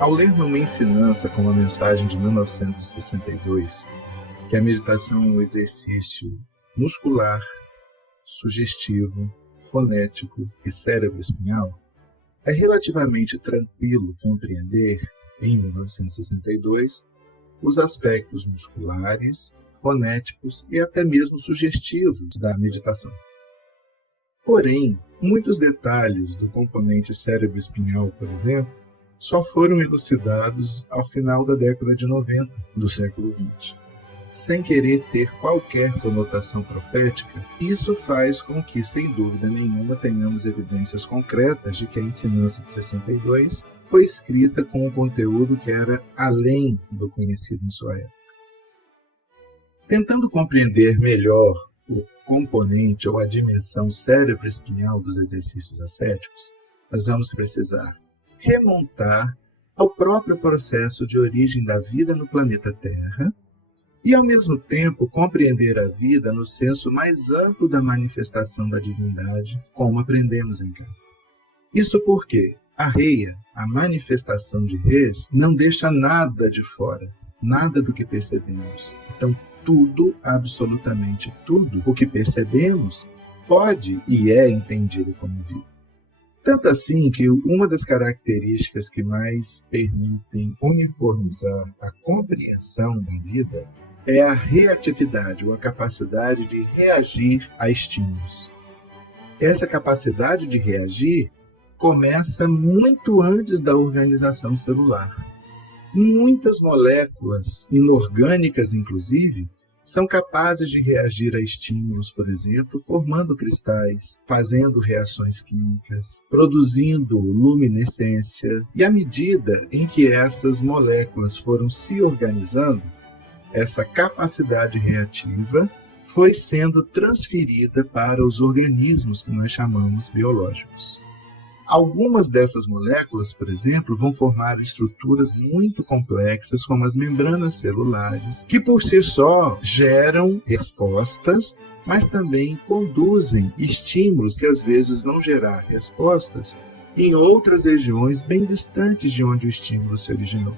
Ao ler numa ensinança com uma mensagem de 1962, que a meditação é um exercício muscular, sugestivo, fonético e cérebro-espinhal, é relativamente tranquilo compreender, em 1962, os aspectos musculares, fonéticos e até mesmo sugestivos da meditação. Porém, muitos detalhes do componente cérebro-espinhal, por exemplo, só foram elucidados ao final da década de 90 do século XX. Sem querer ter qualquer conotação profética, isso faz com que, sem dúvida nenhuma, tenhamos evidências concretas de que a ensinança de 62 foi escrita com um conteúdo que era além do conhecido em sua época. Tentando compreender melhor o componente ou a dimensão cérebro-espinhal dos exercícios ascéticos, nós vamos precisar remontar ao próprio processo de origem da vida no planeta Terra e, ao mesmo tempo, compreender a vida no senso mais amplo da manifestação da divindade, como aprendemos em Kafka. Isso porque a Reia, a manifestação de Res, não deixa nada de fora, nada do que percebemos. Então, tudo, absolutamente tudo, o que percebemos, pode e é entendido como vida. Tanto assim que uma das características que mais permitem uniformizar a compreensão da vida é a reatividade, ou a capacidade de reagir a estímulos. Essa capacidade de reagir começa muito antes da organização celular. Muitas moléculas, inorgânicas inclusive, são capazes de reagir a estímulos, por exemplo, formando cristais, fazendo reações químicas, produzindo luminescência. E à medida em que essas moléculas foram se organizando, essa capacidade reativa foi sendo transferida para os organismos que nós chamamos biológicos. Algumas dessas moléculas, por exemplo, vão formar estruturas muito complexas, como as membranas celulares, que por si só geram respostas, mas também conduzem estímulos que às vezes vão gerar respostas em outras regiões bem distantes de onde o estímulo se originou.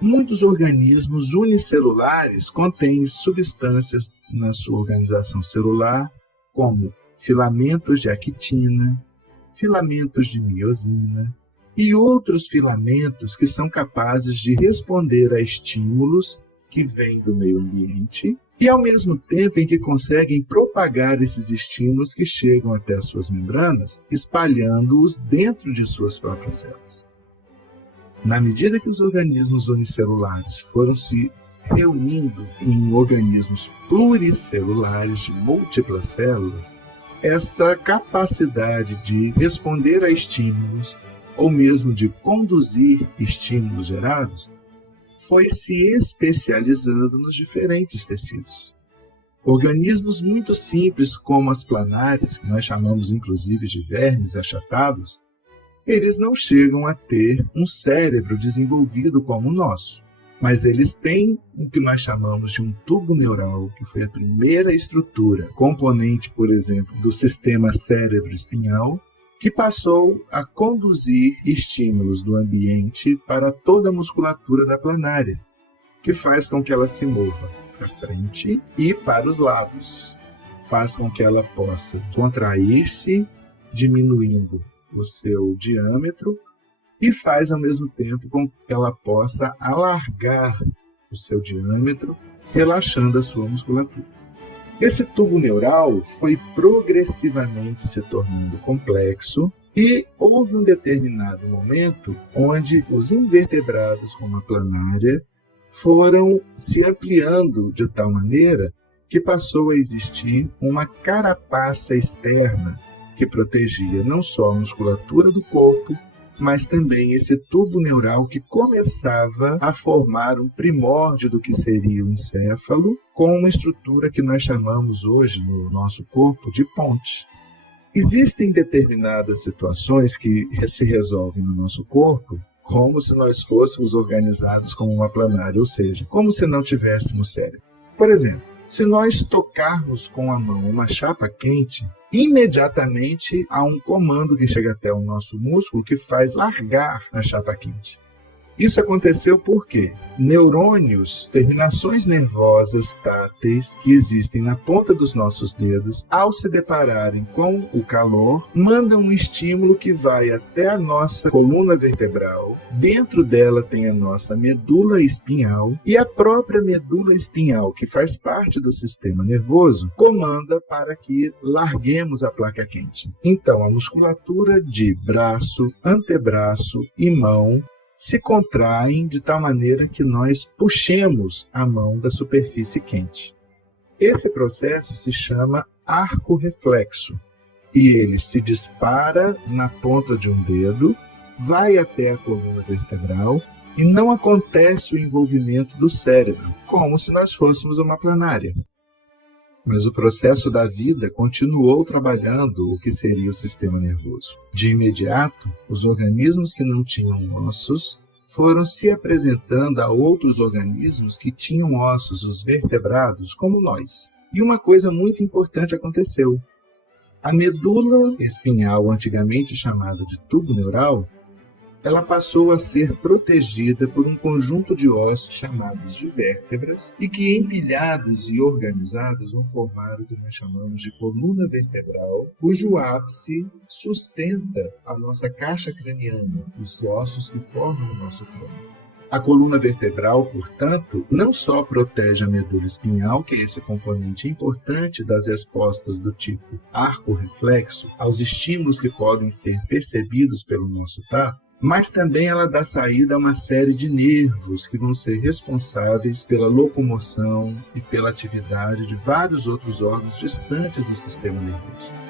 Muitos organismos unicelulares contêm substâncias na sua organização celular, como filamentos de actina, filamentos de miosina e outros filamentos que são capazes de responder a estímulos que vêm do meio ambiente e, ao mesmo tempo em que conseguem propagar esses estímulos que chegam até as suas membranas, espalhando-os dentro de suas próprias células. Na medida que os organismos unicelulares foram se reunindo em organismos pluricelulares de múltiplas células, essa capacidade de responder a estímulos, ou mesmo de conduzir estímulos gerados, foi se especializando nos diferentes tecidos. Organismos muito simples, como as planárias, que nós chamamos inclusive de vermes achatados, eles não chegam a ter um cérebro desenvolvido como o nosso, mas eles têm o que nós chamamos de um tubo neural, que foi a primeira estrutura, componente, por exemplo, do sistema cérebro-espinhal, que passou a conduzir estímulos do ambiente para toda a musculatura da planária, que faz com que ela se mova para frente e para os lados, faz com que ela possa contrair-se, diminuindo o seu diâmetro, e faz ao mesmo tempo com que ela possa alargar o seu diâmetro, relaxando a sua musculatura. Esse tubo neural foi progressivamente se tornando complexo e houve um determinado momento onde os invertebrados, como a planária, foram se ampliando de tal maneira que passou a existir uma carapaça externa que protegia não só a musculatura do corpo, mas também esse tubo neural que começava a formar um primórdio do que seria o encéfalo, com uma estrutura que nós chamamos hoje no nosso corpo de ponte. Existem determinadas situações que se resolvem no nosso corpo como se nós fôssemos organizados como uma planária, ou seja, como se não tivéssemos cérebro. Por exemplo, se nós tocarmos com a mão uma chapa quente, imediatamente há um comando que chega até o nosso músculo que faz largar a chapa quente. Isso aconteceu porque neurônios, terminações nervosas táteis que existem na ponta dos nossos dedos, ao se depararem com o calor, mandam um estímulo que vai até a nossa coluna vertebral. Dentro dela tem a nossa medula espinhal, e a própria medula espinhal, que faz parte do sistema nervoso, comanda para que larguemos a placa quente. Então, a musculatura de braço, antebraço e mão se contraem de tal maneira que nós puxemos a mão da superfície quente. Esse processo se chama arco reflexo, e ele se dispara na ponta de um dedo, vai até a coluna vertebral e não acontece o envolvimento do cérebro, como se nós fôssemos uma planária. Mas o processo da vida continuou trabalhando o que seria o sistema nervoso. De imediato, os organismos que não tinham ossos foram se apresentando a outros organismos que tinham ossos, os vertebrados, como nós. E uma coisa muito importante aconteceu. A medula espinhal, antigamente chamada de tubo neural, ela passou a ser protegida por um conjunto de ossos chamados de vértebras e que, empilhados e organizados, vão formar o que nós chamamos de coluna vertebral, cujo ápice sustenta a nossa caixa craniana, os ossos que formam o nosso crânio. A coluna vertebral, portanto, não só protege a medula espinhal, que é esse componente importante das respostas do tipo arco-reflexo aos estímulos que podem ser percebidos pelo nosso tato, mas também ela dá saída a uma série de nervos que vão ser responsáveis pela locomoção e pela atividade de vários outros órgãos distantes do sistema nervoso.